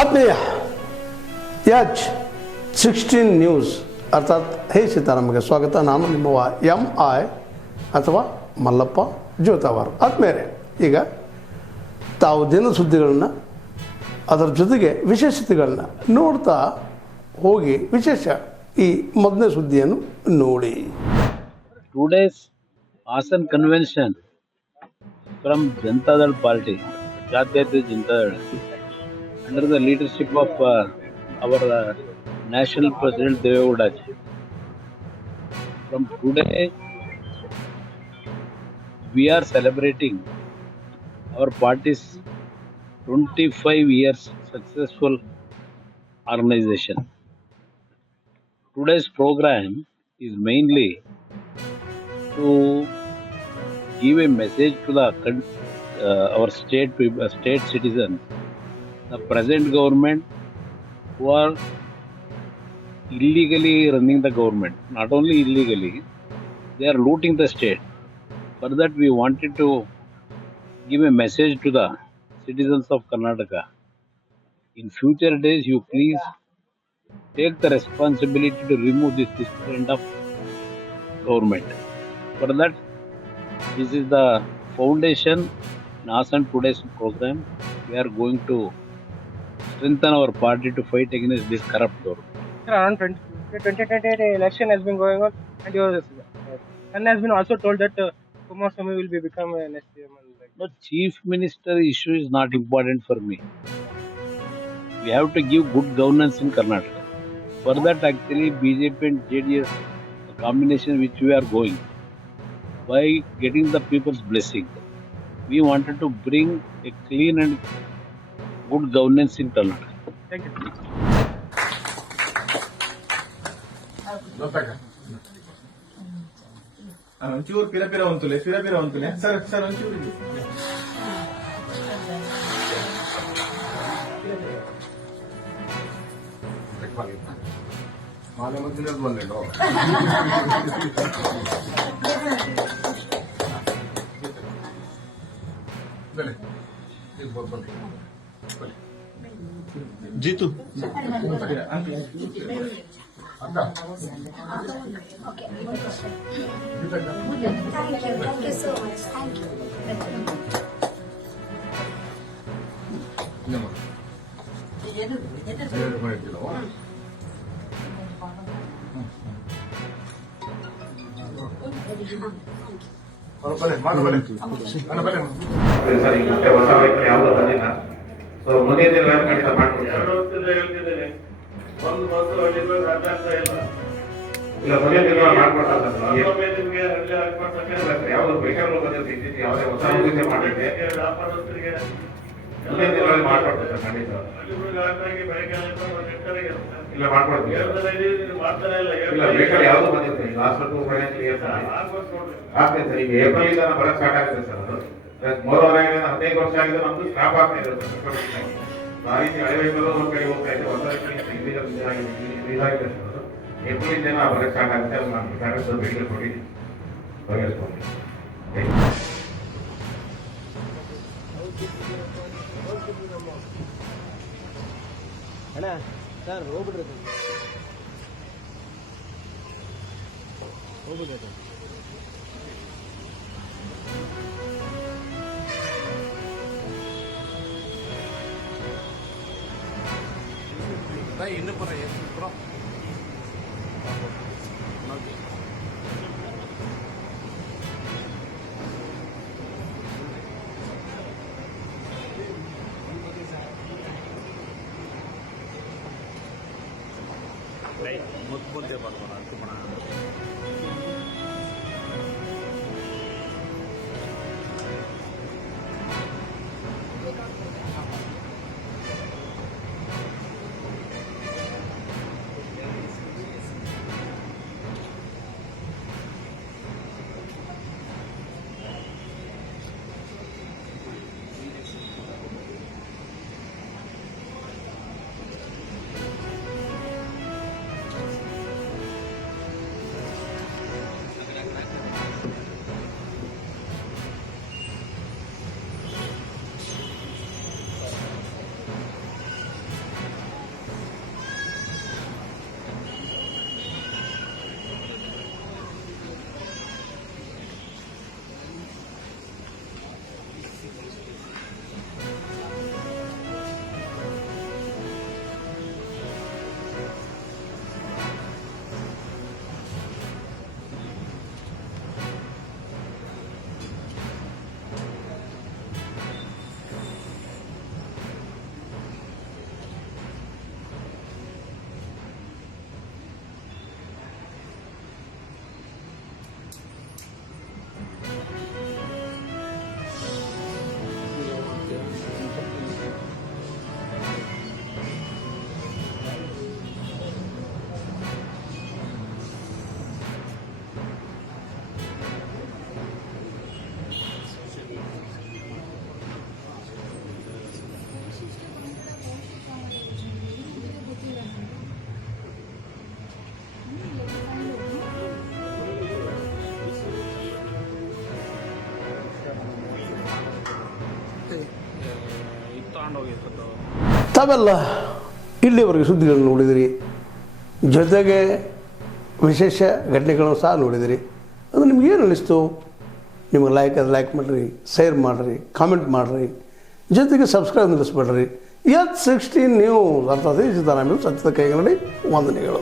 ಆತ್ಮೀಯ H16 news ಅರ್ಥಾತ್ ಹೇ ಸೀತಾರಾಮಗೆ ಸ್ವಾಗತ. ನಾನು ನಿಮ್ಮವ MI ಅಥವಾ ಮಲ್ಲಪ್ಪ ಜೋತಾವಾರ್. ಆದ್ಮೇಲೆ ಈಗ ತಾವು ದಿನ ಸುದ್ದಿಗಳನ್ನು ಅದರ ಜೊತೆಗೆ ವಿಶೇಷತೆಗಳನ್ನ ನೋಡ್ತಾ ಹೋಗಿ ವಿಶೇಷ ಈ ಮೊದಲನೇ ಸುದ್ದಿಯನ್ನು ನೋಡಿ. Today's Hasan convention from Janata Dal Party, Jatiyarthi Janata Dal, under the leadership of our National President Devegowda ji. From today, we are celebrating our party's 25 years successful organization. Today's program is mainly to give a message to the our state citizens, the present government who are illegally running the government. Not only illegally, they are looting the state. For that, we wanted to give a message to the citizens of Karnataka. In future days, you please take the responsibility to remove this kind of government. For that, this is the foundation in Hasan today's program. We are going to strengthen our party to fight against this corrupt government. Around 2020 election has been going on, and your son has been also told that Kumaraswamy will be become next year. But Chief Minister issue is not important for me. We have to give good governance in Karnataka. For that, actually, BJP and JDS, the combination which we are going, by getting the people's blessing, we wanted to bring a clean and good governance in Karnataka. Thank you. ಒಂಚೂರು ಪಿರ ಒಂತುಲೆ sir sir ಒಂಚೂರು ಮಾಲೆ ಮಧ್ಯೆ ಬಂದೇನೋ ಜೀತು Thank you so much. Thank you. Sir ಈಗ ಮತ್ತೆ ಹೊಸ ವೆಹಿಕಲ್ ಯಾವುದು ಬಂದಿಲ್ಲ. ಸೊ ಮುಂದಿನ ದಿನಗಳಲ್ಲಿ ಖಂಡಿತ ಮಾಡ್ಕೊಡ್ತಾರೆ. ಇಲ್ಲ ಮುಂದಿನ ದಿನಗಳಲ್ಲಿ ಮಾಡ್ಕೊಡ್ತಾರೆ ಸರ್. ಯಾವ್ದು ವೆಹಿಕಲ್ ಬಂದಿರ್ತೈತಿ ಯಾವುದೇ ಹೊಸ ಅಭಿವೃದ್ಧಿ ಮಾಡಿದ್ರೆ ಮುಂದಿನ ದಿನಗಳಲ್ಲಿ ಮಾಡ್ಕೊಡ್ತಾರೆ ಸರ್ ಖಂಡಿತ. ಇಲ್ಲ ಮಾಡ್ಕೊಡ್ತೀವಿ. ಇಲ್ಲ ವೆಹಿಕಲ್ ಯಾವ್ದು ಬಂದಿರ್ತೈತಿ ಹಾಸ್ಪಿಟಲ್ ಆಗ್ತದೆ ಸರ್. ಈಗ ಏಪ್ರಿಲ್ ಇಂದ ಬರಕ್ ಸ್ಟಾರ್ಟ್ ಆಗಿದೆ ಸರ್. ಅದು 15 ವರ್ಷ ಆಗಿದೆ. ನಮ್ದು ಸ್ಟಾಪ್ ಆಗ್ತಾ ಇದೆ ಸರ್. ಆ ರೀತಿ ಹಳೆ ವೆಹಿಕಲ್ ಒಂದ್ ಕಡೆ ಹೋಗ್ತಾ ಇದೆ, ಹೊಸ ವೆಹಿಕಲ್ ಇದಾಗಿದೆ ಸರ್. ಅದು ಏಪ್ರಿಲ್ ಇಂದ ಬರಕ್ ಸ್ಟಾರ್ಟ್ ಆಗುತ್ತೆ. ಅದು ನಾನು ಬೇಕಾದಷ್ಟು ವೆಹಿಕಲ್ ಕೊಡಿ ಬಗೆಹರಿಸ್ಕೊಂಡು. ಅಣ್ಣ ಸರ್ ಹೋಗ್ಬಿಡ್ರಿ ಇನ್ನು ಪರ ಮುದ್ದೆ ಬರ್ಬೋಣ ತುಮಣ ತಾವೆಲ್ಲ ಇಲ್ಲಿವರೆಗೆ ಸುದ್ದಿಗಳನ್ನು ನೋಡಿದಿರಿ, ಜೊತೆಗೆ ವಿಶೇಷ ಘಟನೆಗಳನ್ನು ಸಹ ನೋಡಿದಿರಿ. ಅದು ನಿಮ್ಗೇನು ಅನ್ನಿಸ್ತು? ನಿಮಗೆ ಲೈಕ್ ಮಾಡಿರಿ, ಶೇರ್ ಮಾಡಿರಿ, ಕಾಮೆಂಟ್ ಮಾಡಿರಿ, ಜೊತೆಗೆ ಸಬ್ಸ್ಕ್ರೈಬ್ ನಿಲ್ಲಿಸ್ಬೇಡ್ರಿ. H16 ನ್ಯೂಸ್ ಅರ್ಥಾತ್ ಸೀತಾರಾಮ್ ಸತ್ಯದ ಕೈಗನ್ನಡಿ ವಂದನೆಗಳು.